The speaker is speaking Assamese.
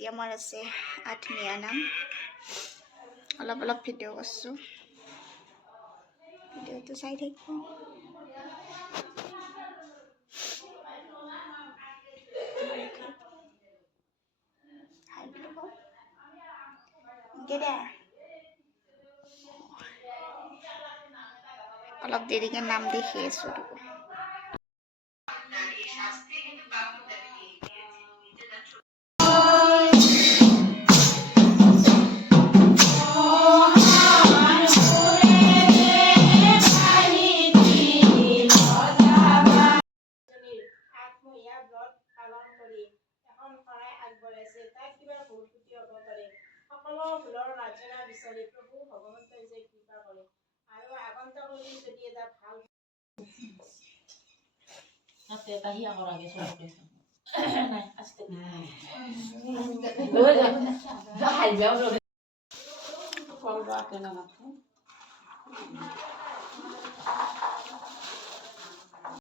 আজি আমাৰ আছে আঠমীয়া নাম অলপ অলপ ভিডিঅ' কৰিছোঁ ভিডিঅ'টো চাই থাকিব অলপ দেৰিকে নাম দেখি আছোঁ সকলো ভুলৰ মাৰ্জনা বিচাৰি প্ৰভু ভগৱন্তই যে কৃপা কৰে আৰু আগন্তকলৈ যদি এটা ভাল তাতে কাহিয়া কৰাগে চবকে নাই আস্তে লৈ যা হাইবা কল বাতে না